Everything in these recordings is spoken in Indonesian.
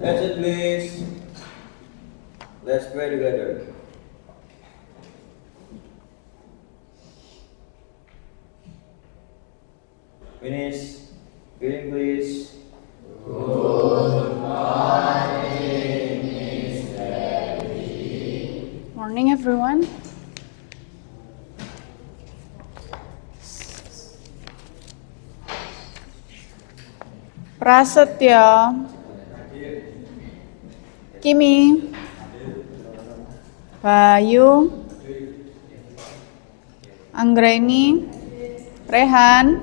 That's it, please. Let's pray together. Finish. Greeting, please. Morning, everyone. Prasetya, Kimi, Bayu, Anggreni, Rehan,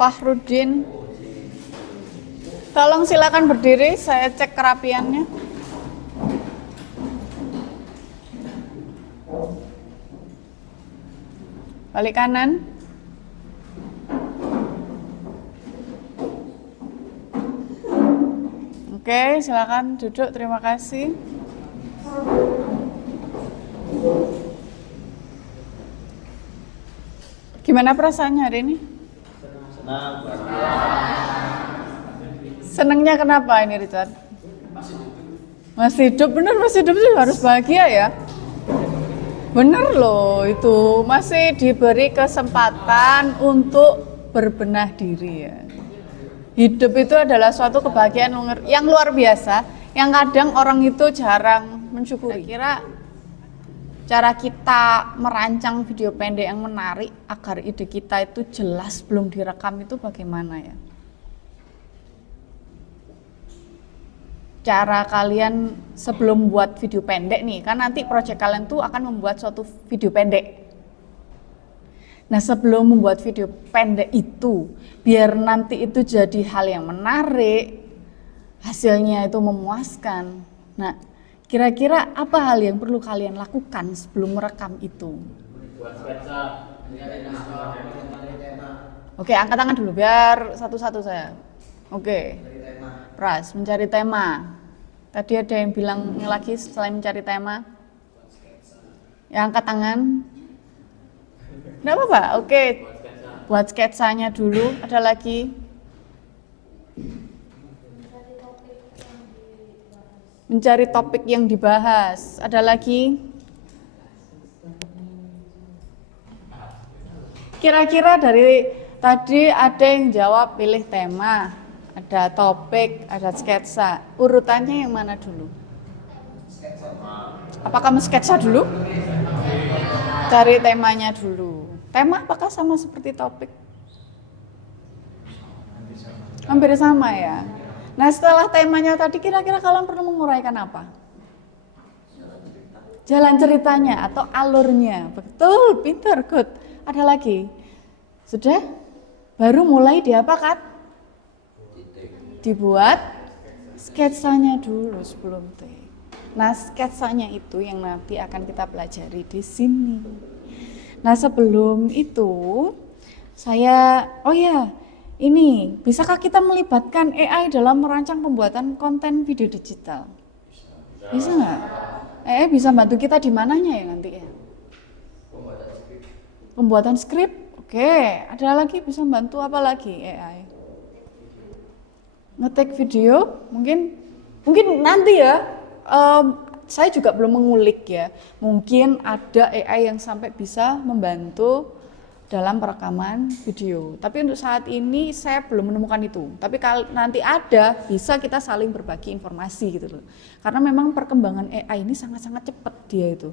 Fahrudin. Tolong silakan berdiri, saya cek kerapiannya. Balik kanan. Oke, silakan duduk. Terima kasih. Gimana perasaannya hari ini? Senang. Senangnya kenapa ini, Richard? Masih hidup, bener masih hidup sih harus bahagia ya. Bener loh itu, masih diberi kesempatan untuk berbenah diri ya. Hidup itu adalah suatu kebahagiaan yang luar biasa, yang kadang orang itu jarang mensyukuri. Kira cara kita merancang video pendek yang menarik agar ide kita itu jelas belum direkam itu bagaimana ya? Cara kalian sebelum buat video pendek nih, kan nanti proyek kalian tuh akan membuat suatu video pendek. Nah, sebelum membuat video pendek itu, biar nanti itu jadi hal yang menarik, hasilnya itu memuaskan. Nah, kira-kira apa hal yang perlu kalian lakukan sebelum merekam itu? Oke, angkat tangan dulu biar satu-satu saya. Oke. Pras, mencari tema. Tadi ada yang bilang lagi selain mencari tema. Ya, angkat tangan. Nggak apa-apa, oke. Buat sketsanya dulu, ada lagi. Mencari topik yang dibahas, ada lagi. Kira-kira dari tadi ada yang jawab pilih tema, ada topik, ada sketsa. Urutannya yang mana dulu? Apa kamu sketsa dulu? Cari temanya dulu. Tema apakah sama seperti topik? Hampir sama ya. Nah, setelah temanya tadi kira-kira kalian perlu menguraikan apa? Jalan ceritanya atau alurnya. Betul, pintar, good. Ada lagi? Sudah? Baru mulai diapakan? Dibuat sketsanya dulu sebelum take. Nah, sketsanya itu yang nanti akan kita pelajari di sini. Nah, sebelum itu ini bisakah kita melibatkan AI dalam merancang pembuatan konten video digital? Bisa nggak? AI bisa bantu kita di mananya ya nanti ya? Pembuatan skrip. Oke, ada lagi bisa bantu apa lagi AI? Ngetik video, mungkin nanti ya. Saya juga belum mengulik ya. Mungkin ada AI yang sampai bisa membantu dalam perekaman video. Tapi untuk saat ini saya belum menemukan itu. Tapi kalau nanti ada, bisa kita saling berbagi informasi gitu loh. Karena memang perkembangan AI ini sangat-sangat cepat dia itu.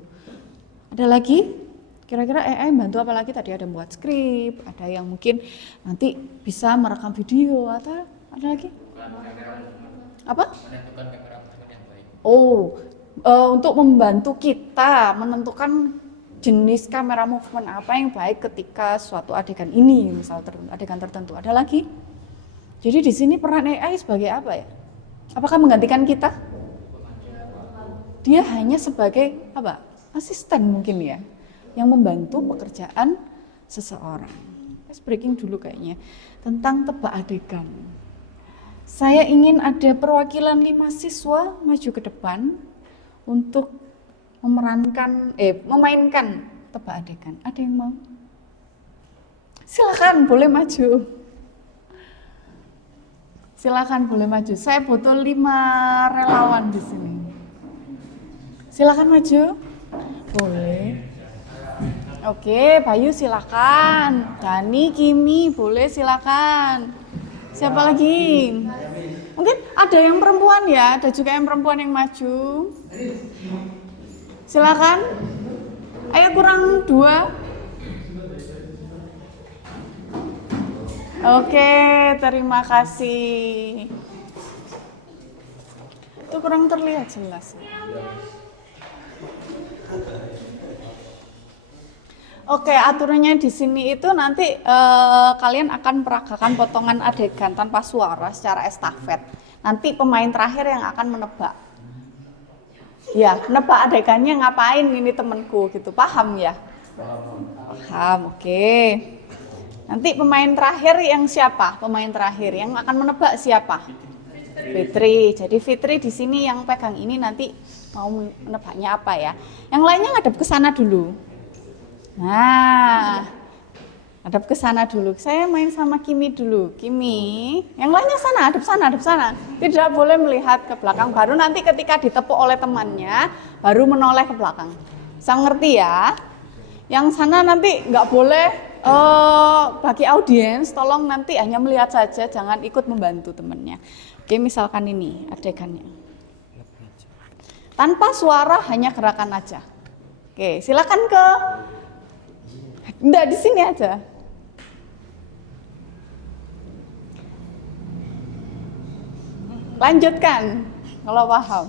Ada lagi? Kira-kira AI bantu apa lagi? Tadi ada membuat skrip, ada yang mungkin nanti bisa merekam video atau ada lagi? Apa? Menentukan kamera yang baik. Untuk membantu kita menentukan jenis kamera movement apa yang baik ketika suatu adegan ini, misal adegan tertentu. Ada lagi? Jadi di sini peran AI sebagai apa ya? Apakah menggantikan kita? Dia hanya sebagai apa? Asisten mungkin ya, yang membantu pekerjaan seseorang. Let's breaking dulu kayaknya tentang tebak adegan. Saya ingin ada perwakilan 5 siswa maju ke depan untuk memainkan tebak adegan. Ada yang mau? Silakan, boleh maju. Silakan boleh maju. Saya butuh 5 relawan di sini. Silakan maju. Boleh. Oke, Bayu silakan. Dani, Kimi, boleh silakan. Siapa lagi? Mungkin ada yang perempuan ya, ada juga yang perempuan yang maju. Silakan. Ayo kurang 2. Oke, terima kasih. Itu kurang terlihat jelas. Oke, aturannya di sini itu nanti kalian akan peragakan potongan adegan tanpa suara secara estafet. Nanti pemain terakhir yang akan menebak. Ya, menebak adegannya ngapain ini temenku gitu, paham ya? Paham, oke. Nanti pemain terakhir yang siapa? Pemain terakhir yang akan menebak siapa? Fitri. Jadi Fitri di sini yang pegang ini nanti mau menebaknya apa ya? Yang lainnya ngadep ke sana dulu. Nah, hadap ke sana dulu. Saya main sama Kimi dulu. Kimi, yang lainnya sana, hadap sana, hadap sana. Tidak boleh melihat ke belakang. Baru nanti ketika ditepuk oleh temannya, baru menoleh ke belakang. Saya ngerti ya. Yang sana nanti nggak boleh. Bagi audiens, tolong nanti hanya melihat saja, jangan ikut membantu temannya. Oke, misalkan ini adegannya. Tanpa suara, hanya gerakan aja. Oke, silakan ke. Enggak, di sini aja. Lanjutkan, kalau paham.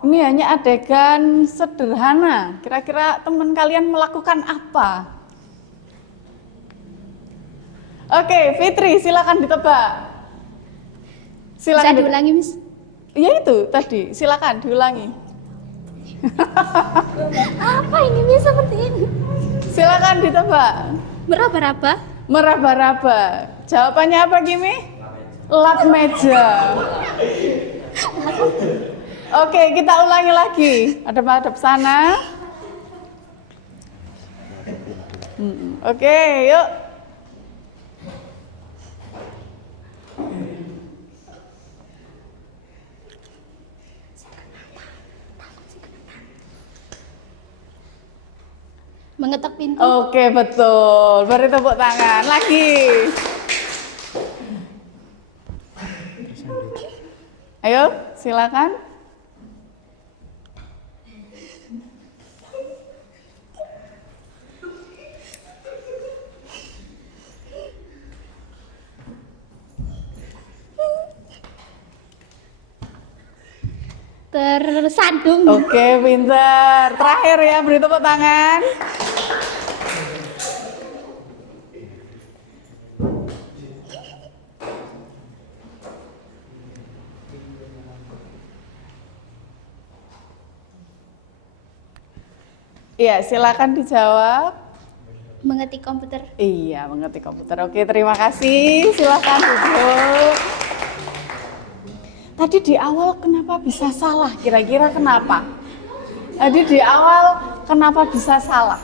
Ini hanya adegan sederhana. Kira-kira teman kalian melakukan apa? Oke, Fitri, silakan ditebak. Bisa diulangi, Miss? Iya itu tadi, silakan diulangi. Apa ini Miss seperti ini? Silakan ditebak. Meraba-raba? Meraba-raba. Jawabannya apa, Kimi? Lap meja. Oke, kita ulangi lagi. Hadap-hadap sana. Oke, yuk. Mengetok pintu. Oke, betul. Beri tepuk tangan lagi. Ayo, silakan. Tersandung. Oke, pinter. Terakhir ya, beri tepuk tangan. Iya, silakan dijawab. Mengetik komputer. Iya, mengerti komputer. Oke, terima kasih. Silakan duduk. Tadi di awal kenapa bisa salah? Kira-kira kenapa? Tadi di awal kenapa bisa salah?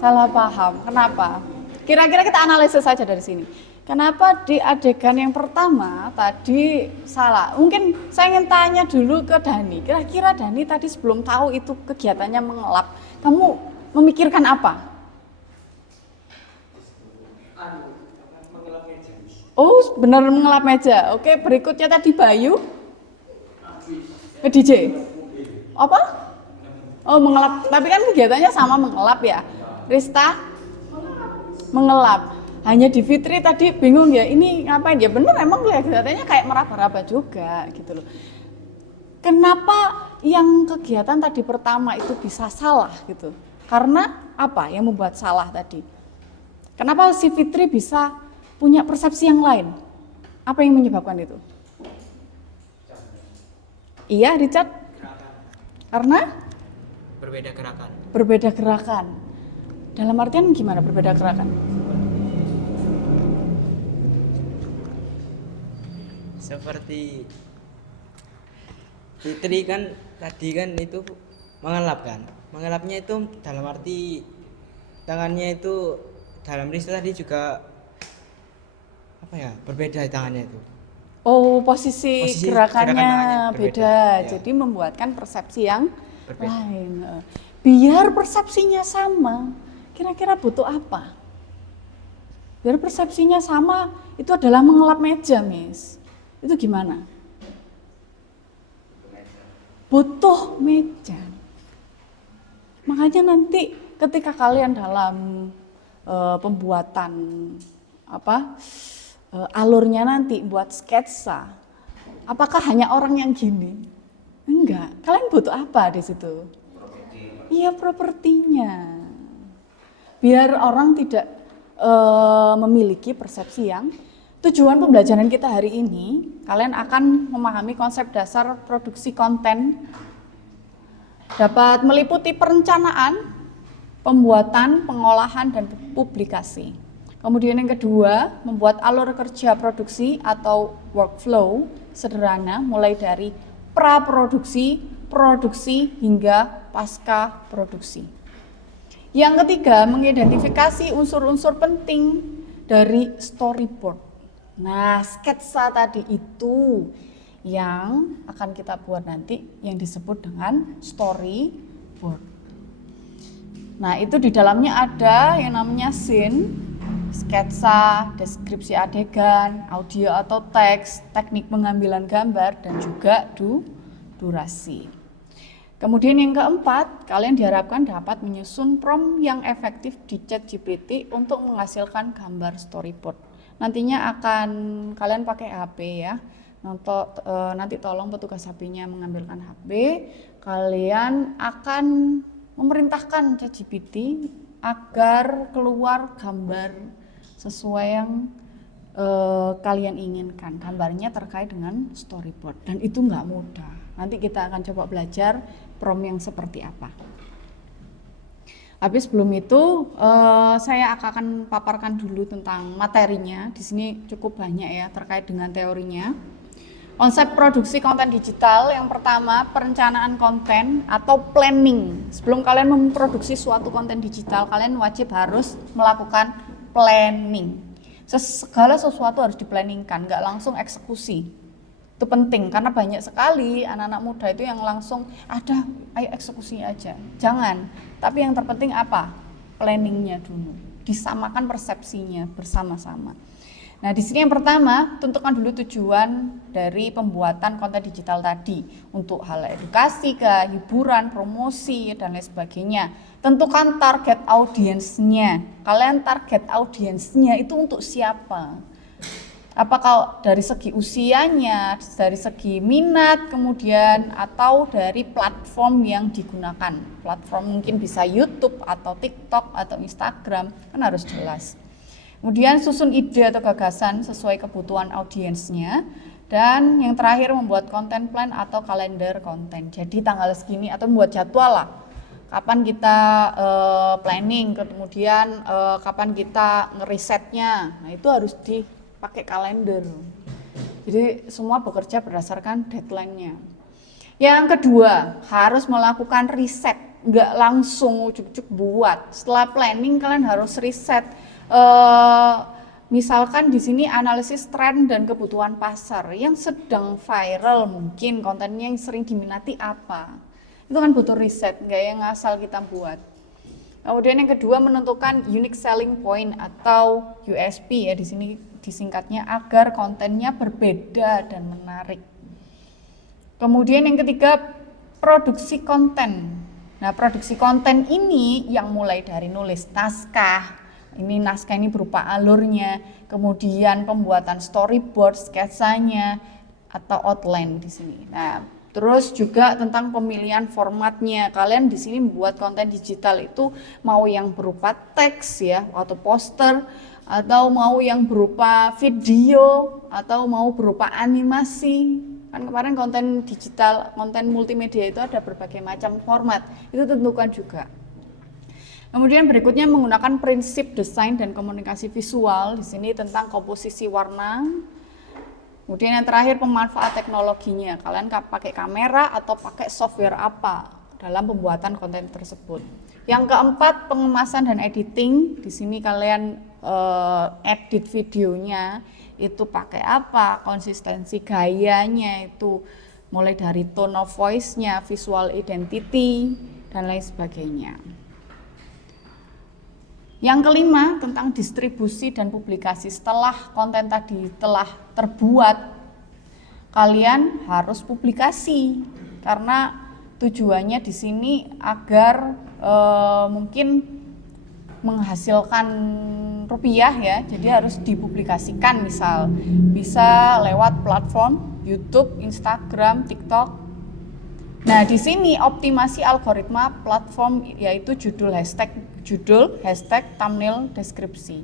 Salah paham. Kenapa? Kira-kira kita analisis saja dari sini. Kenapa di adegan yang pertama tadi salah? Mungkin saya ingin tanya dulu ke Dani. Kira-kira Dani tadi sebelum tahu itu kegiatannya mengelap, kamu memikirkan apa? Oh, benar mengelap meja. Oke, berikutnya tadi Bayu. DJ. Apa? Oh, mengelap. Tapi kan kegiatannya sama mengelap ya. Rista? Mengelap. Hanya di Fitri tadi bingung ya, ini ngapain ya? Bener emang kegiatannya kayak meraba-raba juga gitu loh. Kenapa yang kegiatan tadi pertama itu bisa salah gitu? Karena apa yang membuat salah tadi? Kenapa si Fitri bisa punya persepsi yang lain? Apa yang menyebabkan itu? Iya, Richard? Karena? Berbeda gerakan. Berbeda gerakan. Dalam artian gimana berbeda gerakan? Seperti Fitri kan tadi kan itu mengelap kan. Mengelapnya itu dalam arti tangannya itu dalam riset tadi juga apa ya, berbeda tangannya itu. Oh, posisi Posisi gerakannya gerakan tangannya beda. berbeda, ya. Jadi membuatkan persepsi yang Berbeda. lain. Biar persepsinya sama, kira-kira butuh apa? Biar persepsinya sama, itu adalah mengelap meja, Miss. Itu gimana? Butuh meja. Makanya nanti ketika kalian dalam pembuatan alurnya nanti buat sketsa, apakah hanya orang yang gini? Enggak. Kalian butuh apa di situ? Iya, propertinya. Biar orang tidak memiliki persepsi yang tujuan pembelajaran kita hari ini, kalian akan memahami konsep dasar produksi konten, dapat meliputi perencanaan, pembuatan, pengolahan, dan publikasi. Kemudian yang kedua, membuat alur kerja produksi atau workflow sederhana mulai dari praproduksi, produksi, hingga pasca produksi. Yang ketiga, mengidentifikasi unsur-unsur penting dari storyboard. Nah, sketsa tadi itu yang akan kita buat nanti yang disebut dengan storyboard. Nah, itu di dalamnya ada yang namanya scene, sketsa, deskripsi adegan, audio atau teks, teknik pengambilan gambar, dan juga durasi. Kemudian yang keempat, kalian diharapkan dapat menyusun prompt yang efektif di ChatGPT untuk menghasilkan gambar storyboard. Nantinya akan kalian pakai HP ya. Nanti tolong petugas HP-nya mengambilkan HP. Kalian akan memerintahkan ChatGPT agar keluar gambar sesuai yang kalian inginkan. Gambarnya terkait dengan storyboard, dan itu nggak mudah. Nanti kita akan coba belajar prompt yang seperti apa. Habis sebelum itu saya akan paparkan dulu tentang materinya. Di sini cukup banyak ya terkait dengan teorinya. Konsep produksi konten digital yang pertama, perencanaan konten atau planning. Sebelum kalian memproduksi suatu konten digital, kalian wajib harus melakukan planning. Segala sesuatu harus diplanningkan, nggak langsung eksekusi. Itu penting karena banyak sekali anak-anak muda itu yang langsung ada, ayo eksekusi aja. Jangan. Tapi yang terpenting apa? Planningnya dulu. Disamakan persepsinya bersama-sama. Nah, di sini yang pertama, tentukan dulu tujuan dari pembuatan konten digital tadi untuk hal edukasi, hiburan, promosi, dan lain sebagainya. Tentukan target audiensnya. Kalian target audiensnya itu untuk siapa? Apakah dari segi usianya, dari segi minat, kemudian atau dari platform yang digunakan. Platform mungkin bisa YouTube atau TikTok atau Instagram, kan harus jelas. Kemudian susun ide atau gagasan sesuai kebutuhan audiensnya. Dan yang terakhir membuat content plan atau kalender konten. Jadi tanggal segini atau membuat jadwal lah. Kapan kita planning, kemudian kapan kita ngerisetnya. Nah itu harus dipakai kalender. Jadi semua bekerja berdasarkan deadline-nya. Yang kedua, harus melakukan riset. Nggak langsung ujuk-ujuk buat. Setelah planning kalian harus riset. Misalkan di sini analisis tren dan kebutuhan pasar yang sedang viral, mungkin kontennya yang sering diminati apa, itu kan butuh riset, nggak yang asal kita buat. Kemudian yang kedua, menentukan unique selling point atau USP ya, di sini disingkatnya, agar kontennya berbeda dan menarik. Kemudian yang ketiga, produksi konten. Nah, produksi konten ini yang mulai dari nulis naskah. Naskah ini berupa alurnya, kemudian pembuatan storyboard, sketsanya, atau outline di sini. Nah, terus juga tentang pemilihan formatnya. Kalian di sini membuat konten digital itu mau yang berupa teks ya, atau poster, atau mau yang berupa video, atau mau berupa animasi. Kan kemarin konten digital, konten multimedia itu ada berbagai macam format. Itu tentukan juga. Kemudian berikutnya menggunakan prinsip desain dan komunikasi visual. Di sini tentang komposisi warna. Kemudian yang terakhir pemanfaat teknologinya. Kalian pakai kamera atau pakai software apa dalam pembuatan konten tersebut. Yang keempat, pengemasan dan editing. Di sini kalian edit videonya itu pakai apa, konsistensi gayanya itu mulai dari tone of voice-nya, visual identity, dan lain sebagainya. Yang kelima, tentang distribusi dan publikasi. Setelah konten tadi telah terbuat, kalian harus publikasi karena tujuannya di sini agar mungkin menghasilkan rupiah ya, jadi harus dipublikasikan. Misal bisa lewat platform YouTube, Instagram, TikTok. Nah, di sini optimasi algoritma platform yaitu judul, hashtag, thumbnail, deskripsi.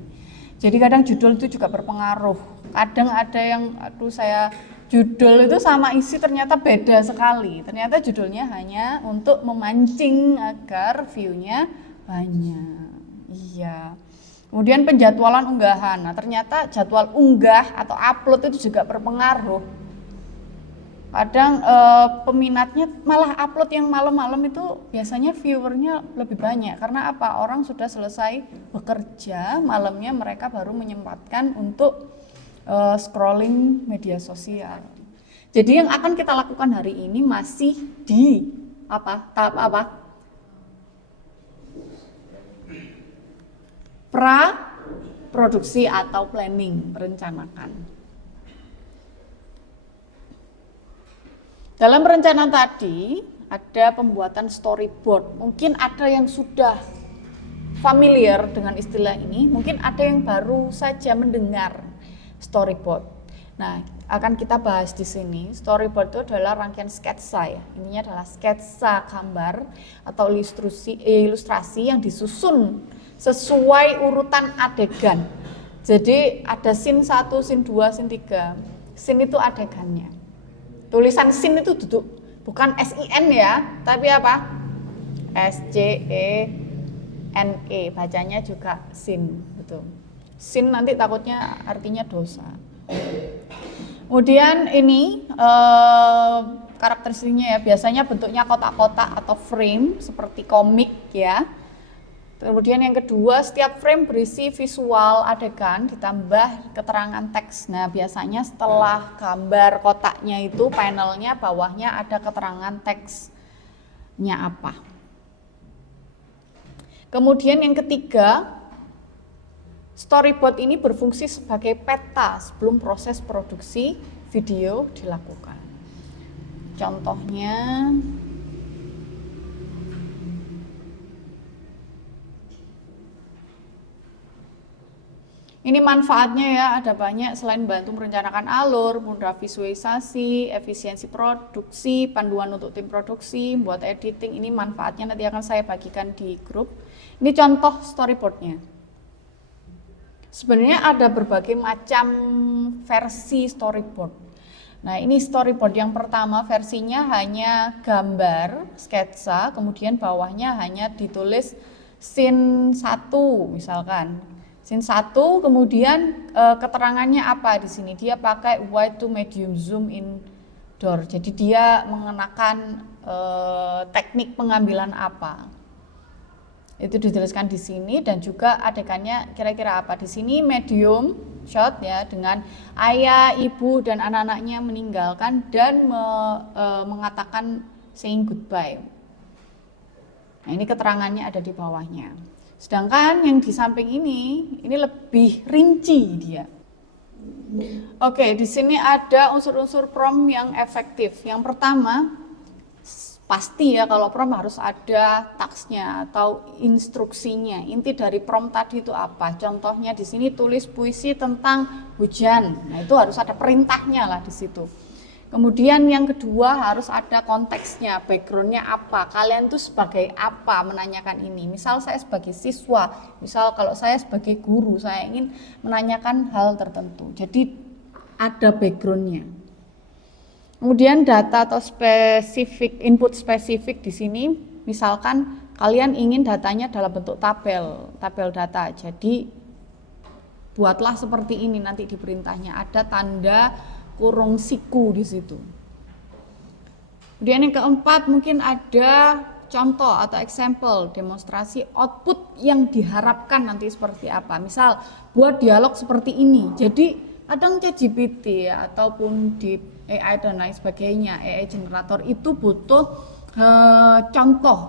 Jadi kadang judul itu juga berpengaruh. Kadang ada yang judul itu sama isi ternyata beda sekali. Ternyata judulnya hanya untuk memancing agar view-nya banyak. Iya. Kemudian penjadwalan unggahan. Nah, ternyata jadwal unggah atau upload itu juga berpengaruh. Kadang peminatnya malah upload yang malam-malam itu biasanya viewernya lebih banyak. Karena apa? Orang sudah selesai bekerja, malamnya mereka baru menyempatkan untuk scrolling media sosial. Jadi yang akan kita lakukan hari ini masih di tahap apa? Pra-produksi atau planning, merencanakan. Dalam perencanaan tadi ada pembuatan storyboard. Mungkin ada yang sudah familiar dengan istilah ini, mungkin ada yang baru saja mendengar storyboard. Nah, akan kita bahas di sini. Storyboard itu adalah rangkaian sketsa ya. Intinya adalah sketsa gambar atau ilustrasi yang disusun sesuai urutan adegan. Jadi ada scene 1, scene 2, scene 3. Scene itu adegannya. Tulisan scene itu bukan SIN ya, tapi apa? SCENE, bacanya juga scene, betul. Scene nanti takutnya artinya dosa. Kemudian ini karakteristiknya ya, biasanya bentuknya kotak-kotak atau frame seperti komik ya. Kemudian yang kedua, setiap frame berisi visual adegan ditambah keterangan teks. Nah, biasanya setelah gambar kotaknya itu panelnya bawahnya ada keterangan teksnya apa. Kemudian yang ketiga, storyboard ini berfungsi sebagai peta sebelum proses produksi video dilakukan. Contohnya ini manfaatnya ya, ada banyak selain bantu merencanakan alur, mudah visualisasi, efisiensi produksi, panduan untuk tim produksi, buat editing. Ini manfaatnya nanti akan saya bagikan di grup. Ini contoh storyboardnya. Sebenarnya ada berbagai macam versi storyboard. Nah, ini storyboard yang pertama versinya hanya gambar, sketsa, kemudian bawahnya hanya ditulis scene 1 misalkan. Scene 1, kemudian keterangannya apa di sini? Dia pakai wide to medium zoom indoor. Jadi dia mengenakan teknik pengambilan apa? Itu dijelaskan di sini dan juga adegannya kira-kira apa? Di sini medium shot ya, dengan ayah, ibu dan anak-anaknya meninggalkan dan mengatakan saying goodbye. Nah, ini keterangannya ada di bawahnya. Sedangkan yang di samping ini lebih rinci dia. Oke, di sini ada unsur-unsur prompt yang efektif. Yang pertama, pasti ya kalau prompt harus ada tasknya atau instruksinya. Inti dari prompt tadi itu apa? Contohnya di sini tulis puisi tentang hujan. Nah, itu harus ada perintahnya lah di situ. Kemudian yang kedua harus ada konteksnya, backgroundnya apa, kalian tuh sebagai apa menanyakan ini. Misal saya sebagai siswa, misal kalau saya sebagai guru, saya ingin menanyakan hal tertentu. Jadi ada backgroundnya. Kemudian data atau spesifik, input spesifik di sini, misalkan kalian ingin datanya dalam bentuk tabel data. Jadi buatlah seperti ini nanti di perintahnya, ada tanda kurung siku di situ. Kemudian yang keempat mungkin ada contoh atau example demonstrasi output yang diharapkan nanti seperti apa. Misal buat dialog seperti ini. Jadi kadang ChatGPT ataupun di AI dan lain sebagainya, AI generator itu butuh contoh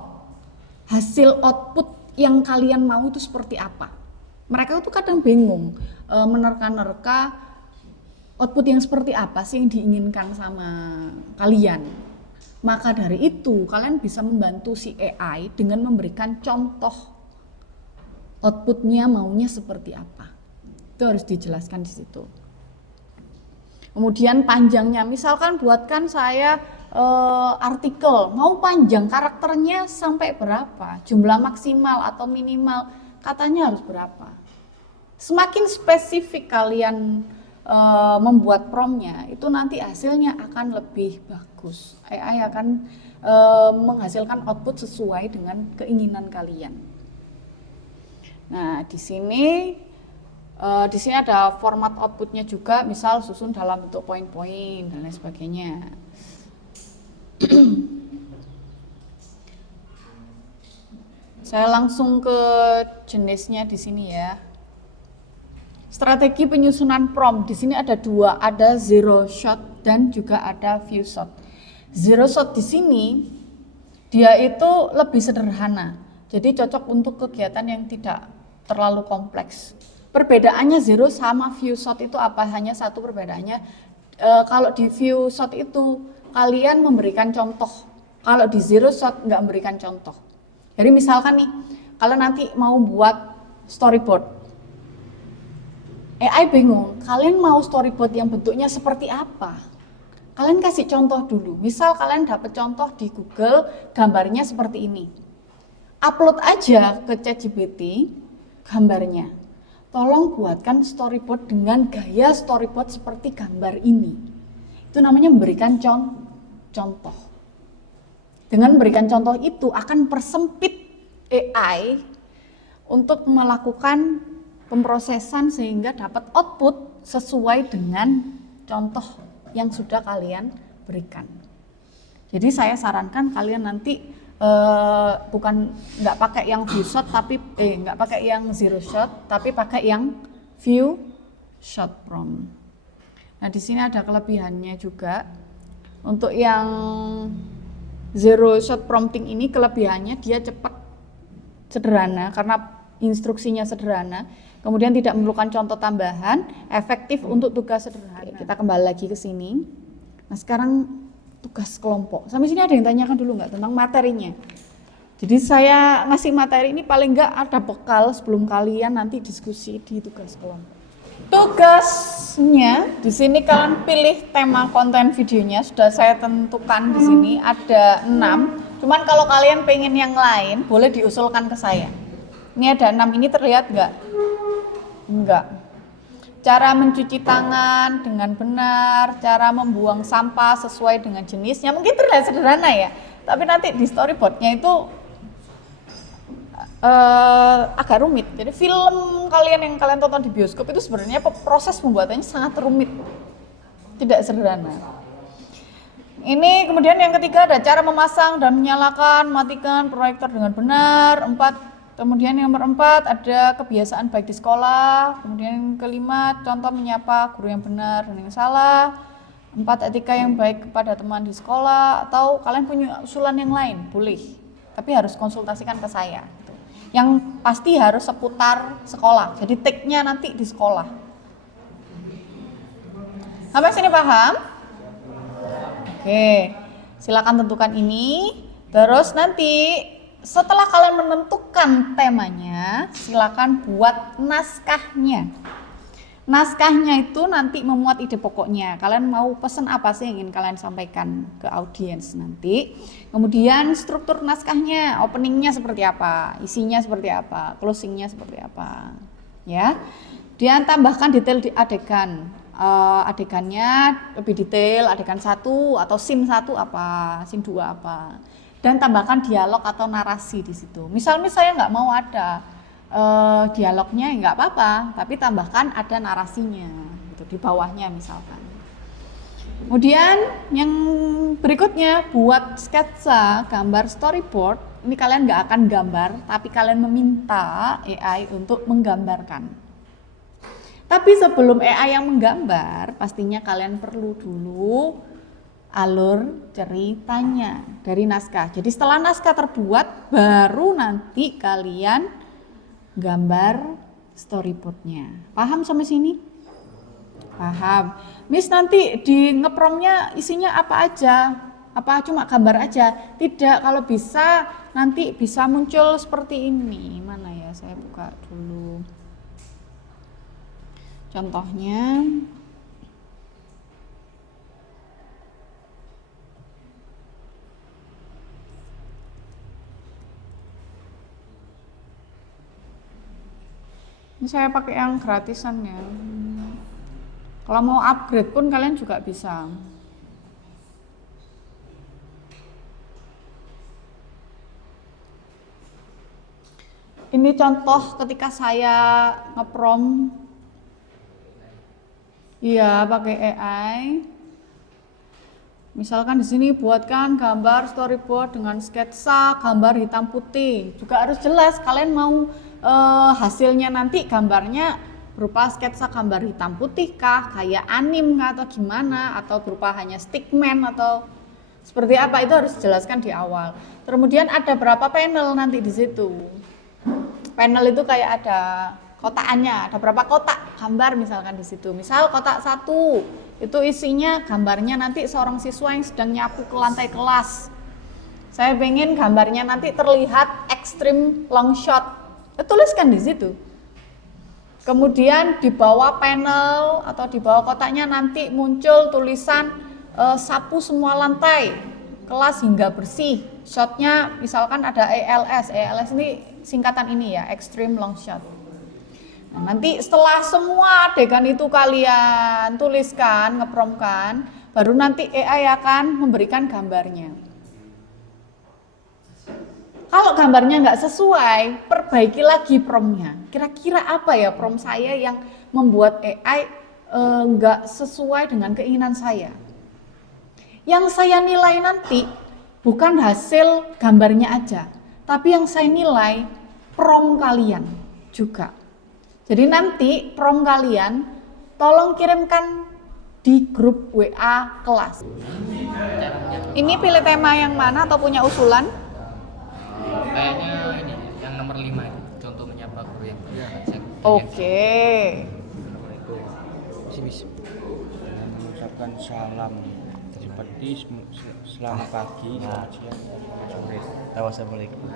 hasil output yang kalian mau itu seperti apa. Mereka itu kadang bingung menerka-nerka output yang seperti apa sih yang diinginkan sama kalian. Maka dari itu kalian bisa membantu si AI dengan memberikan contoh outputnya maunya seperti apa. Itu harus dijelaskan di situ. Kemudian panjangnya, misalkan buatkan saya artikel, mau panjang karakternya sampai berapa, jumlah maksimal atau minimal katanya harus berapa. Semakin spesifik kalian membuat promptnya, itu nanti hasilnya akan lebih bagus. AI akan menghasilkan output sesuai dengan keinginan kalian. Nah, di sini ada format outputnya juga, misal susun dalam bentuk poin-poin dan lain sebagainya. Saya langsung ke jenisnya di sini ya. Strategi penyusunan prompt di sini ada dua, ada zero shot dan juga ada few shot. Zero shot di sini dia itu lebih sederhana, jadi cocok untuk kegiatan yang tidak terlalu kompleks. Perbedaannya zero sama few shot itu apa? Hanya satu perbedaannya. Kalau di few shot itu kalian memberikan contoh, kalau di zero shot nggak memberikan contoh. Jadi misalkan nih, kalau nanti mau buat storyboard, AI bingung, kalian mau storyboard yang bentuknya seperti apa? Kalian kasih contoh dulu. Misal kalian dapat contoh di Google, gambarnya seperti ini. Upload aja ke ChatGPT gambarnya. Tolong buatkan storyboard dengan gaya storyboard seperti gambar ini. Itu namanya memberikan contoh. Dengan memberikan contoh itu akan persempit AI untuk melakukan pemrosesan sehingga dapat output sesuai dengan contoh yang sudah kalian berikan. Jadi saya sarankan kalian nanti bukan nggak pakai yang few shot tapi nggak pakai yang zero shot tapi pakai yang few shot prompt. Nah di sini ada kelebihannya juga. Untuk yang zero shot prompting ini kelebihannya dia cepat, sederhana karena instruksinya sederhana. Kemudian tidak memerlukan contoh tambahan, efektif untuk tugas sederhana. Kita kembali lagi ke sini. Nah sekarang tugas kelompok. Sampai sini ada yang tanyakan dulu nggak tentang materinya? Jadi saya ngasih materi ini paling nggak ada bekal sebelum kalian nanti diskusi di tugas kelompok. Tugasnya di sini kalian pilih tema konten videonya, sudah saya tentukan di sini ada 6. Cuman kalau kalian pengen yang lain boleh diusulkan ke saya. Ini ada 6, ini terlihat nggak? Enggak. Cara mencuci tangan dengan benar, cara membuang sampah sesuai dengan jenisnya, mungkin terlihat sederhana ya, tapi nanti di storyboardnya itu agak rumit. Jadi film kalian yang kalian tonton di bioskop itu sebenarnya proses pembuatannya sangat rumit, tidak sederhana. Ini kemudian yang ketiga ada cara memasang dan menyalakan, matikan proyektor dengan benar. Kemudian yang nomor 4 ada kebiasaan baik di sekolah. Kemudian yang kelima contoh menyapa guru yang benar dan yang salah. 4 etika yang baik kepada teman di sekolah. Atau kalian punya usulan yang lain boleh, tapi harus konsultasikan ke saya. Yang pasti harus seputar sekolah, jadi take-nya nanti di sekolah. Sampai sini paham? Oke, silakan tentukan ini. Terus nanti setelah kalian menentukan temanya, silakan buat naskahnya. Naskahnya itu nanti memuat ide pokoknya. Kalian mau pesan apa sih yang ingin kalian sampaikan ke audiens nanti. Kemudian struktur naskahnya, openingnya seperti apa, isinya seperti apa, closingnya seperti apa. Ya. Dia tambahkan detail di adegan. Adegannya lebih detail, adegan 1 atau scene 1 apa, scene 2 apa. Dan tambahkan dialog atau narasi di situ. Misal saya nggak mau ada dialognya, nggak apa-apa, tapi tambahkan ada narasinya gitu, di bawahnya misalkan. Kemudian yang berikutnya buat sketsa gambar storyboard ini kalian nggak akan gambar, tapi kalian meminta AI untuk menggambarkan. Tapi sebelum AI yang menggambar, pastinya kalian perlu dulu alur ceritanya dari naskah. Jadi setelah naskah terbuat, baru nanti kalian gambar storyboardnya. Paham sampai sini? Paham. Miss, nanti di ngepromnya isinya apa aja? Apa cuma gambar aja? Tidak, kalau bisa nanti bisa muncul seperti ini. Mana ya, saya buka dulu. Contohnya, ini saya pakai yang gratisan ya. Kalau mau upgrade pun kalian juga bisa. Ini contoh ketika saya ngeprom, iya pakai AI. Misalkan di sini buatkan gambar storyboard dengan sketsa gambar hitam putih. Juga harus jelas kalian mau hasilnya nanti gambarnya berupa sketsa gambar hitam putih kah, kayak anim kah, atau gimana, atau berupa hanya stickman atau seperti apa, itu harus dijelaskan di awal. Kemudian ada berapa panel nanti di situ. Panel itu kayak ada kotakannya, ada berapa kotak gambar misalkan di situ. Misal kotak 1 itu isinya gambarnya nanti seorang siswa yang sedang nyapu ke lantai kelas. Saya pengen gambarnya nanti terlihat extreme long shot. Tuliskan di situ. Kemudian di bawah panel atau di bawah kotaknya nanti muncul tulisan sapu semua lantai kelas hingga bersih. Shotnya misalkan ada ELS. ELS ini singkatan ini ya, extreme long shot. Nah, nanti setelah semua adegan itu kalian tuliskan, ngepromkan, baru nanti AI akan memberikan gambarnya. Kalau gambarnya nggak sesuai, perbaiki lagi promnya. Kira-kira apa ya prom saya yang membuat AI nggak sesuai dengan keinginan saya? Yang saya nilai nanti bukan hasil gambarnya aja, tapi yang saya nilai prom kalian juga. Jadi nanti prom kalian tolong kirimkan di grup WA kelas. Ini pilih tema yang mana atau punya usulan? Kayaknya ini yang nomor 5 itu, contoh menyapa guru yang benar. Oke. Mengucapkan salam seperti selamat pagi, selamat siang, sore. Assalamualaikum.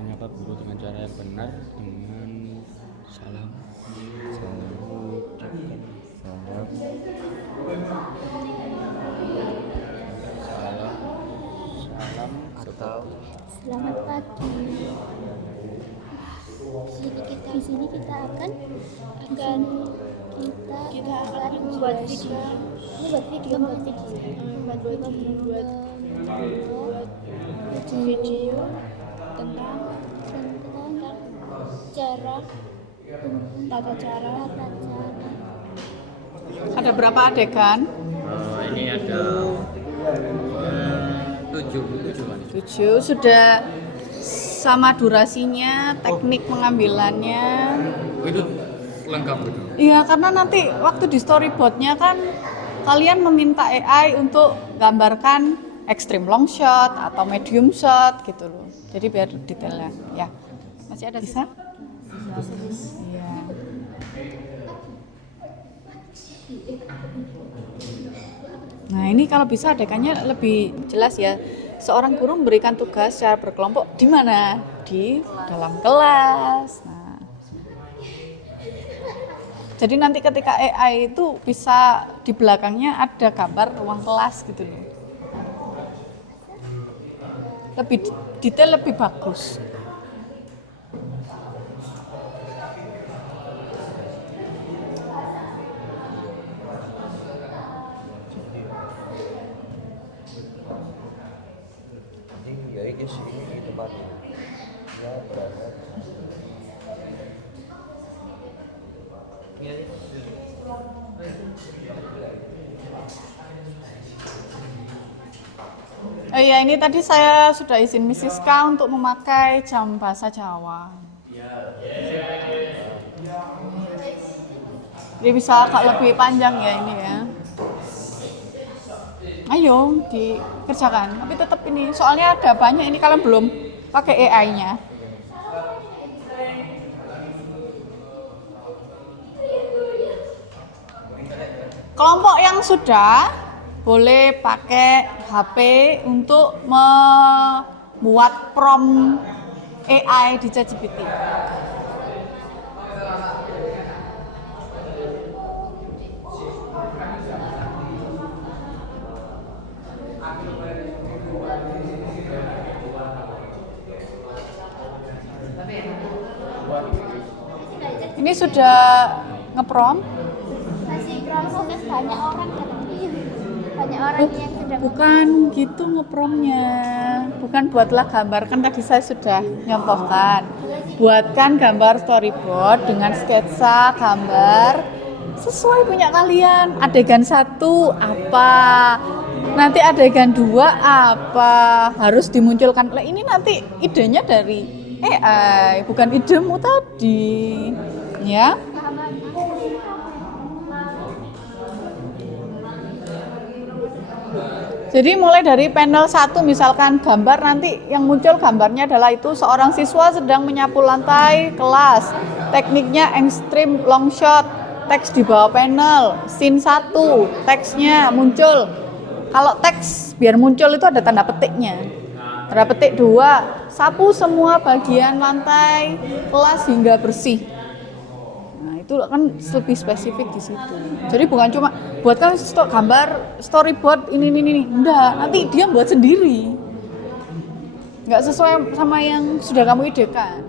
Menyapa guru dengan cara yang benar dengan salam. Salam Atau Selamat pagi. Di sini kita akan membuat video. Membuat video tentang tata cara. Ada berapa adegan? Ini ada 7. Sudah sama durasinya, teknik pengambilannya. itu lengkap itu. Iya, karena nanti waktu di storyboardnya kan kalian meminta AI untuk gambarkan extreme long shot atau medium shot gitu loh. Jadi biar detailnya. Ya, masih ada bisa? Iya. Nah, ini kalau bisa adegannya lebih jelas ya. Seorang guru memberikan tugas secara berkelompok di mana? Di dalam kelas. Nah, jadi nanti ketika AI itu bisa di belakangnya ada gambar ruang kelas gitu loh. Lebih detail, lebih bagus. Ya ini sih ini tempatnya. Ya banget. Oh iya ya, ini tadi saya sudah izin Mrs. K untuk memakai jam bahasa Jawa. Jadi bisa agak lebih panjang ya ini ya. Ayo dikerjakan, tapi tetap ini soalnya ada banyak ini kalian belum pakai AI-nya. Kelompok yang sudah boleh pakai HP untuk membuat prompt AI di ChatGPT. Ini sudah nge-prompt? Masih proses banyak orang katanya. Banyak orang yang sudah Bukan gitu nge-promptnya. Bukan buatlah gambar, kan tadi saya sudah nyontohkan. Buatkan gambar storyboard dengan sketsa gambar sesuai punya kalian. Adegan 1 apa? Nanti adegan 2 apa? Harus dimunculkan. Lah ini nanti idenya dari AI, bukan idemu tadi. Ya. Jadi mulai dari panel 1 misalkan gambar, nanti yang muncul gambarnya adalah itu seorang siswa sedang menyapu lantai kelas. Tekniknya extreme long shot, teks di bawah panel, scene 1, teksnya muncul. Kalau teks biar muncul itu ada tanda petiknya. Tanda petik 2, sapu semua bagian lantai kelas hingga bersih. Nah, itu kan lebih spesifik di situ. Jadi bukan cuma buatkan gambar storyboard ini. Enggak, nanti dia buat sendiri. Enggak sesuai sama yang sudah kamu idekan.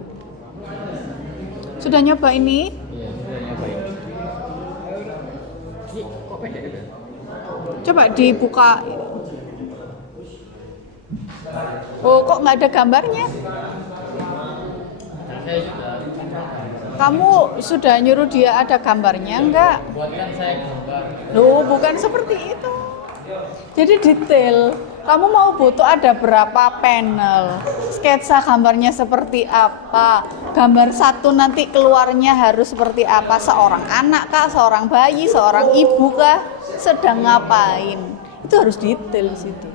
Sudah nyoba ini? Coba dibuka. Oh, kok nggak ada gambarnya? Kamu sudah nyuruh dia ada gambarnya enggak? Buatkan saya gambar. Loh, bukan seperti itu. Jadi detail. Kamu mau butuh ada berapa panel? Sketsa gambarnya seperti apa? Gambar 1 nanti keluarnya harus seperti apa? Seorang anak kah? Seorang bayi? Seorang ibu kah? Sedang ngapain? Itu harus detail di situ.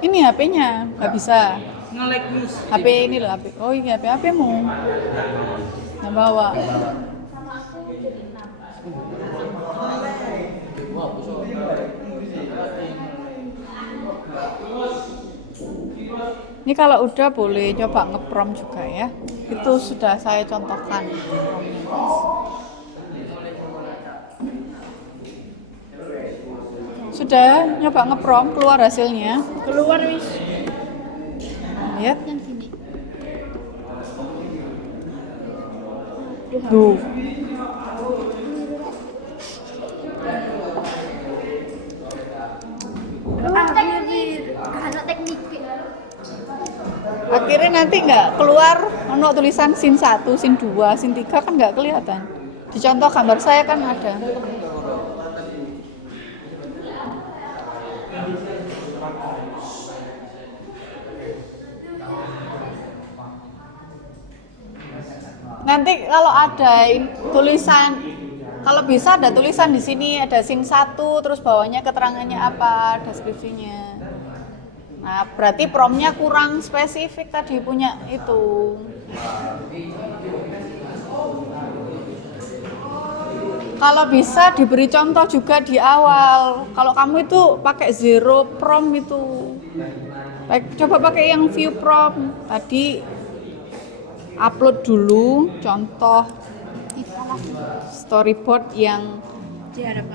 Ini HP-nya nggak bisa. Nge-lag mus. HP ini loh HP. Oh ini HP-mu. Yang bawa. Ini kalau udah boleh coba nge-prompt juga ya. Itu sudah saya contohkan. Sudah nyoba nge-prompt, keluar hasilnya. keluar wis Lihat. yang sini. Tuh. Karena teknik Akhirnya nanti nggak keluar ono tulisan scene 1, scene 2, scene 3 kan nggak kelihatan. Di contoh gambar saya kan ada. Nanti kalau ada tulisan, kalau bisa ada tulisan di sini, ada scene 1, terus bawahnya keterangannya apa, deskripsinya. Nah, berarti promptnya kurang spesifik tadi punya itu. Kalau bisa diberi contoh juga di awal. Kalau kamu itu pakai zero prompt itu, coba pakai yang view prompt. Tadi upload dulu contoh storyboard yang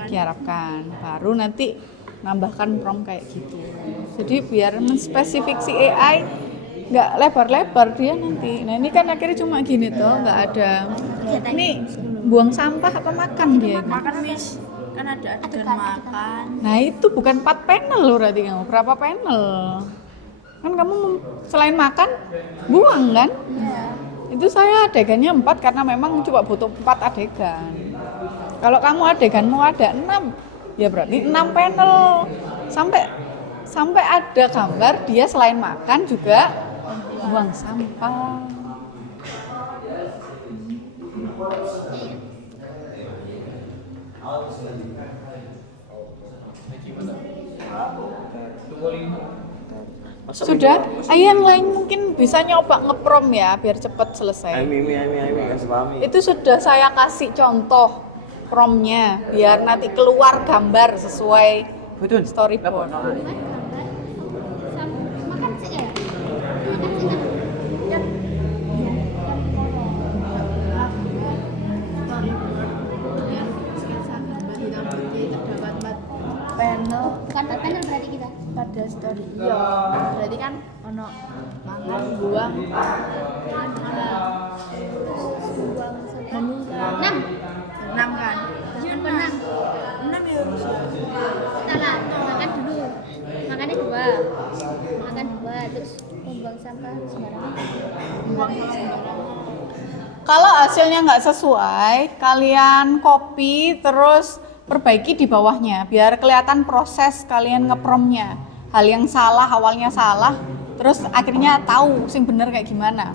diharapkan. Baru nanti nambahkan prompt kayak gitu. Jadi biar menspesifik si AI nggak lebar-lebar dia nanti. Nah ini kan akhirnya cuma gini tuh, nggak ada. Ini buang sampah apa makan dia? Makan Miss, kan ada adegan makan. Nah itu bukan 4 panel loh berarti kamu. Berapa panel? Kan kamu selain makan, buang kan? Itu saya adegannya 4 karena memang cuma butuh 4 adegan. Kalau kamu adeganmu ada 6, ya berarti 6 panel. Sampai ada gambar dia selain makan juga buang sampah. Sudah, ayo yang lain mungkin bisa nyoba ngeprom ya biar cepat selesai. Itu sudah saya kasih contoh promnya biar nanti keluar gambar sesuai storyboard. Makan sih ya. Makan sih kan. Panel Bukan 4 panel berarti kita. pada story. Iya. Berarti kan ono makan buang menu 6. 6 kan. Jangan Kan penang. 6 ya harus. Salah, makan dulu. Makannya 2. Makan 2 terus membuang sampah sembarangan. Buang sembarangan. Kalau hasilnya nggak sesuai, kalian copy terus perbaiki di bawahnya biar kelihatan proses kalian ngepromnya. Hal yang salah awalnya salah, terus akhirnya tahu sing bener kayak gimana.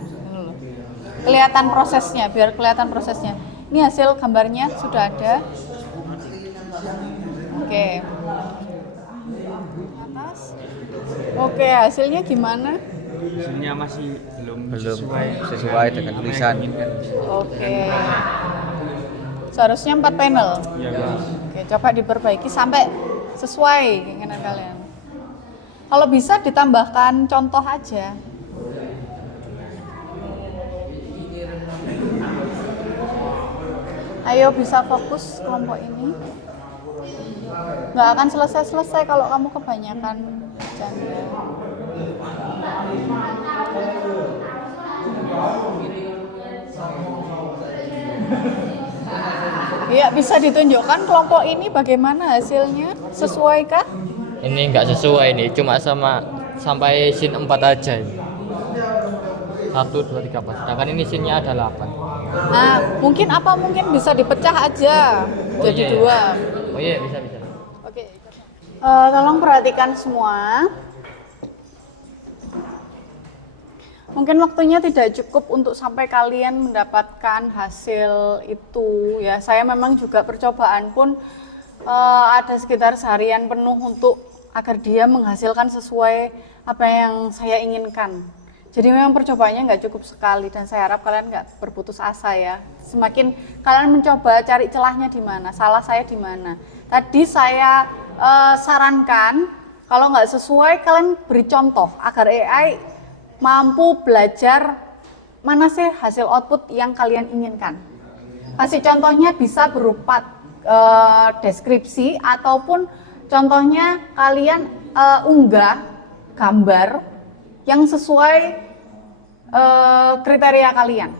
Kelihatan prosesnya, biar kelihatan prosesnya. Ini hasil gambarnya sudah ada. Oke. Atas. Oke, hasilnya gimana? Hasilnya masih belum sesuai dengan apa yang tulisan. diinginkan. Oke. Seharusnya 4 panel. Iya, Mas. Oke, coba diperbaiki sampai sesuai keinginan kalian. Kalau bisa ditambahkan contoh aja. Ayo bisa fokus kelompok ini. Nggak akan selesai-selesai kalau kamu kebanyakan bercanda. Iya, bisa ditunjukkan kelompok ini bagaimana hasilnya? Sesuaikah? Ini nggak sesuai nih, cuma sampai scene 4 aja ini. 1, 2, 3, 4. Sedangkan ini scene-nya ada 8. Nah, mungkin bisa dipecah aja jadi iya. 2. Oh iya, bisa. Oke. Tolong perhatikan semua. Mungkin waktunya tidak cukup untuk sampai kalian mendapatkan hasil itu ya. Saya memang juga percobaan pun ada sekitar seharian penuh untuk agar dia menghasilkan sesuai apa yang saya inginkan. Jadi memang percobaannya nggak cukup sekali dan saya harap kalian nggak berputus asa ya. Semakin kalian mencoba cari celahnya di mana, salah saya di mana. Tadi saya sarankan kalau nggak sesuai kalian beri contoh agar AI mampu belajar mana sih hasil output yang kalian inginkan. Kasih contohnya bisa berupa deskripsi ataupun contohnya kalian unggah gambar yang sesuai kriteria kalian.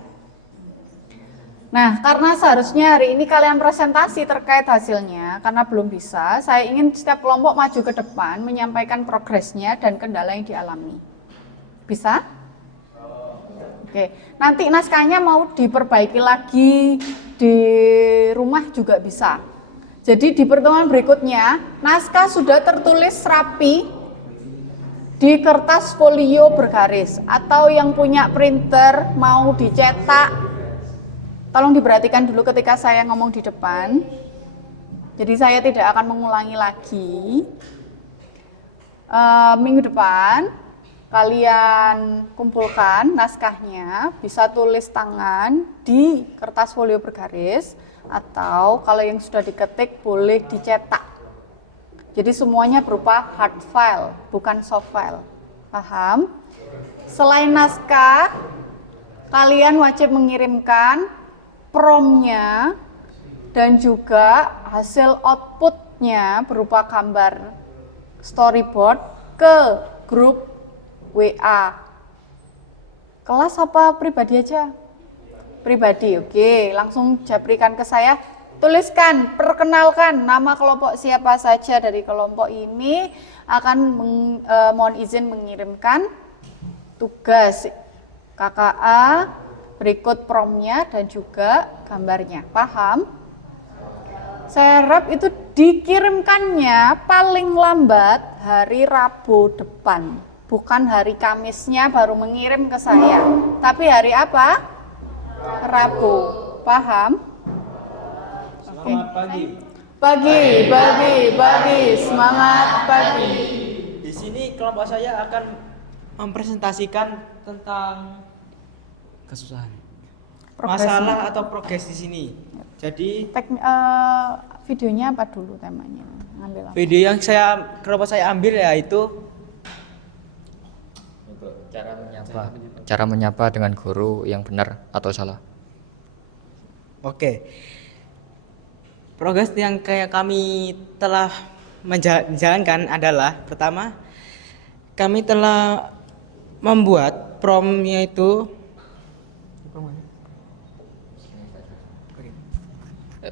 Nah, karena seharusnya hari ini kalian presentasi terkait hasilnya, karena belum bisa, saya ingin setiap kelompok maju ke depan menyampaikan progresnya dan kendala yang dialami. Bisa? Oke, nanti naskahnya mau diperbaiki lagi di rumah juga bisa. Jadi di pertemuan berikutnya, naskah sudah tertulis rapi di kertas folio bergaris atau yang punya printer mau dicetak, tolong diperhatikan dulu ketika saya ngomong di depan. Jadi saya tidak akan mengulangi lagi. Minggu depan kalian kumpulkan naskahnya, bisa tulis tangan di kertas folio bergaris atau kalau yang sudah diketik boleh dicetak. Jadi semuanya berupa hard file, bukan soft file. Paham? Selain naskah, kalian wajib mengirimkan promnya dan juga hasil outputnya berupa gambar storyboard ke grup WA Kelas apa pribadi aja? Pribadi, oke. Langsung japrikan ke saya. Tuliskan, perkenalkan nama kelompok siapa saja dari kelompok ini akan mohon izin mengirimkan tugas KKA, berikut promnya dan juga gambarnya. Paham? Saya harap itu dikirimkannya paling lambat hari Rabu depan. Bukan hari Kamisnya baru mengirim ke saya. Tapi hari apa? Rabu. Paham? Selamat pagi. Pagi, semangat pagi. Di sini kelompok saya akan mempresentasikan tentang kesusahan, Progresnya. masalah atau progres di sini. Jadi Videonya apa dulu temanya? Ngambil apa? video yang kelompok saya ambil yaitu Cara menyapa dengan guru yang benar atau salah. oke. Progres yang kayak kami telah menjalankan adalah pertama, kami telah membuat promnya itu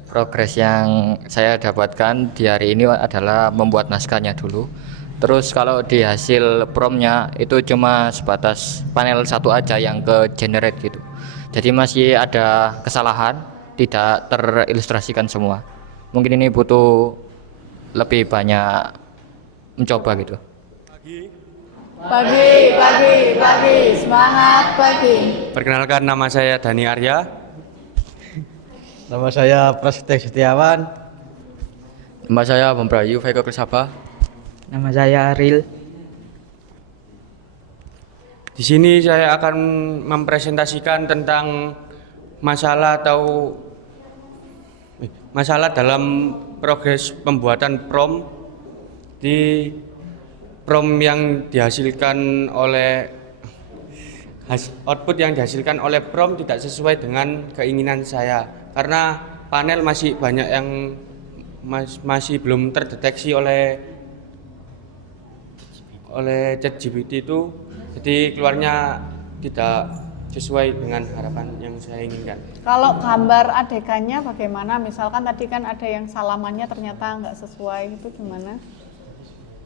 Progres yang saya dapatkan di hari ini adalah membuat naskahnya dulu. Terus kalau di hasil promnya itu cuma sebatas panel satu aja yang ke generate gitu. Jadi masih ada kesalahan, tidak terilustrasikan semua. Mungkin ini butuh lebih banyak mencoba gitu. Pagi, semangat pagi. Perkenalkan, nama saya Dani Arya. Nama saya Prasetyo Setiawan. Nama saya Bambrayu Veko Krisapa. nama saya Aril. Di sini saya akan mempresentasikan tentang masalah dalam progres pembuatan prom di prom yang dihasilkan oleh output yang dihasilkan oleh prom tidak sesuai dengan keinginan saya karena panel masih banyak yang masih belum terdeteksi oleh ChatGPT itu, jadi keluarnya tidak sesuai dengan harapan yang saya inginkan. Kalau gambar adegannya bagaimana? Misalkan tadi kan ada yang salamannya ternyata nggak sesuai, itu gimana?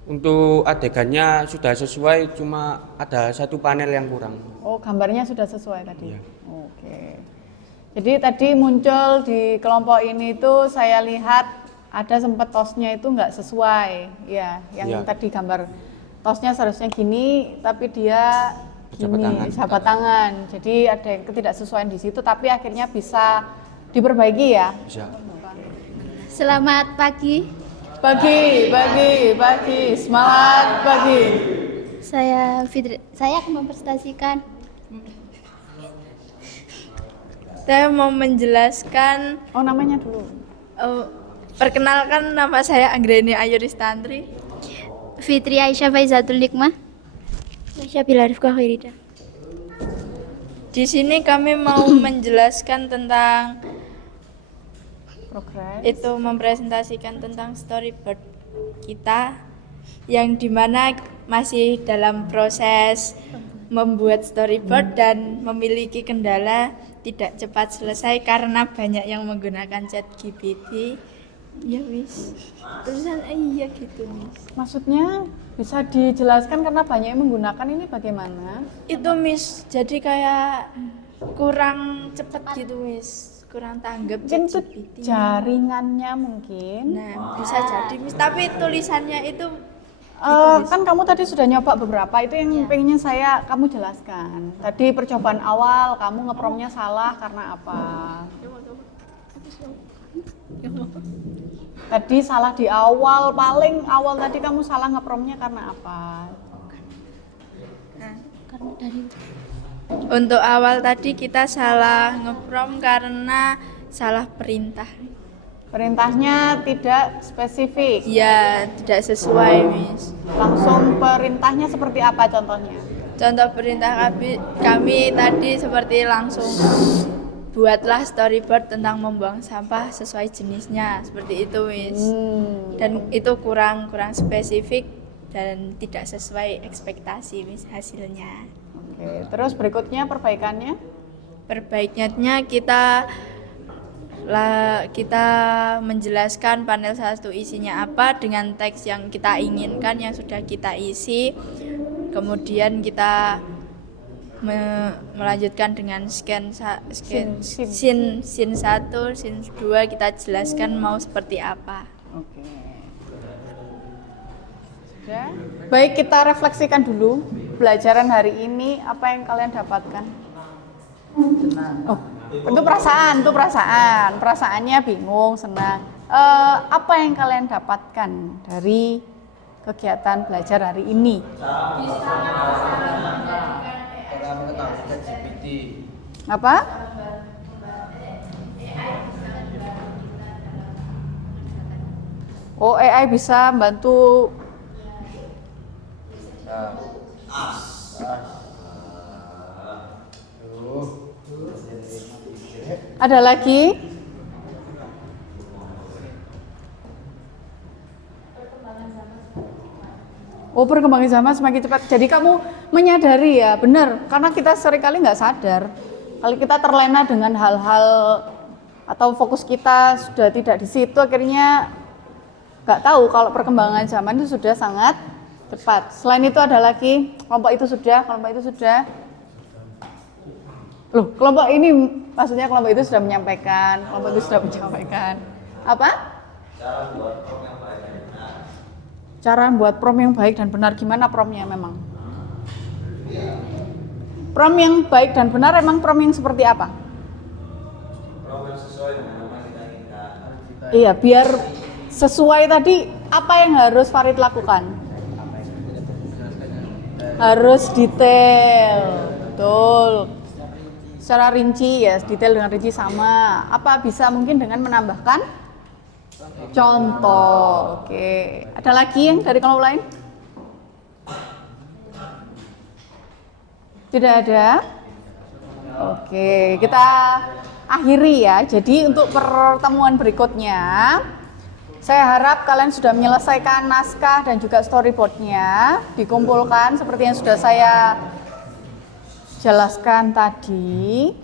Untuk adegannya sudah sesuai, cuma ada satu panel yang kurang. Oh, gambarnya sudah sesuai tadi? Iya. Oke. Jadi tadi muncul di kelompok ini tuh saya lihat ada sempat tosnya itu nggak sesuai. Ya, yang Iya. tadi gambar tosnya seharusnya gini, tapi dia Jabat gini, tangan. jabat tangan. Jadi ada yang ketidaksesuaian di situ, tapi akhirnya bisa diperbaiki ya. Bisa. Selamat pagi. Pagi, semangat pagi. Saya Fitri. Saya akan mempresentasikan Saya mau menjelaskan, Oh, namanya dulu. perkenalkan nama saya Anggreni Ayuristantri. Fitri Aisyah Faizatul Nikmah. Aisyah Bilarif Khawirida. Di sini kami mau menjelaskan tentang Progres. itu, mempresentasikan tentang storyboard kita yang dimana masih dalam proses membuat storyboard dan memiliki kendala tidak cepat selesai karena banyak yang menggunakan ChatGPT. Ya wis. Terusan iya gitu Miss. Maksudnya bisa dijelaskan karena banyak yang menggunakan ini bagaimana? Itu Miss, jadi kayak kurang cepat gitu Miss, kurang tanggap Mungkin itu ChatGPT. jaringannya mungkin. Nah, bisa jadi Miss, tapi tulisannya itu Kan kamu tadi sudah nyoba beberapa, itu yang pengennya kamu jelaskan. Tadi percobaan awal kamu ngepromnya salah karena apa? Tadi salah di awal, paling awal tadi kamu salah ngepromnya karena apa? Karena dari untuk awal tadi kita salah ngeprom karena salah perintah. Perintahnya tidak spesifik. Ya, tidak sesuai Miss. Langsung perintahnya seperti apa contohnya? Contoh perintah kami tadi seperti langsung buatlah storyboard tentang membuang sampah sesuai jenisnya, seperti itu Miss. Dan itu kurang spesifik dan tidak sesuai ekspektasi Miss hasilnya. Oke, terus berikutnya perbaikannya? Perbaikannya kita menjelaskan panel 1 isinya apa dengan teks yang kita inginkan yang sudah kita isi. Kemudian kita melanjutkan dengan scene 1, scene 2 kita jelaskan mau seperti apa. Oke. Sudah. Baik, kita refleksikan dulu pelajaran hari ini, apa yang kalian dapatkan? Oh, itu perasaan. Perasaannya bingung, senang. Apa yang kalian dapatkan dari kegiatan belajar hari ini? Apa? Oh, AI bisa bantu. Ada lagi? Oh, perkembangan zaman semakin cepat. Jadi kamu menyadari ya, benar. Karena kita seringkali nggak sadar. Kalau kita terlena dengan hal-hal atau fokus kita sudah tidak di situ, akhirnya nggak tahu kalau perkembangan zaman itu sudah sangat cepat. Selain itu ada lagi, kelompok itu sudah. Loh, kelompok ini maksudnya kelompok itu sudah menyampaikan, Apa? Cara buat prom yang baik dan benar. Gimana promnya memang? Prom yang baik dan benar emang prom yang seperti apa? Prom yang sesuai dengan apa yang kita inginkan. Iya, biar sesuai tadi apa yang harus Farid lakukan? Harus detail, betul. Secara rinci ya, detail dengan rinci sama. Apa bisa mungkin dengan menambahkan contoh? Oke, ada lagi yang dari kelompok lain? Tidak ada? Oke, kita akhiri ya. Jadi untuk pertemuan berikutnya, saya harap kalian sudah menyelesaikan naskah dan juga storyboardnya, dikumpulkan seperti yang sudah saya jelaskan tadi.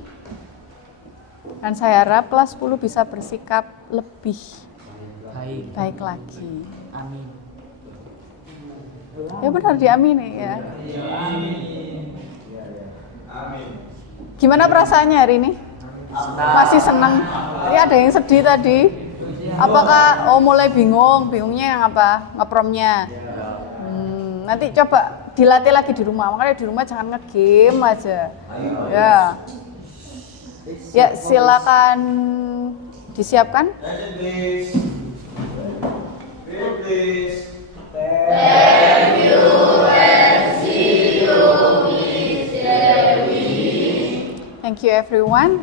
Dan saya harap kelas 10 bisa bersikap lebih baik lagi. Amin. Ya benar, diamini ya. Gimana perasaannya hari ini? Masih senang? Ini ada yang sedih tadi. Apakah mulai bingungnya yang apa? Ngepromnya. Nanti coba dilatih lagi di rumah. Makanya di rumah jangan nge-game aja. Ya. Ya, silakan disiapkan. Thank you everyone.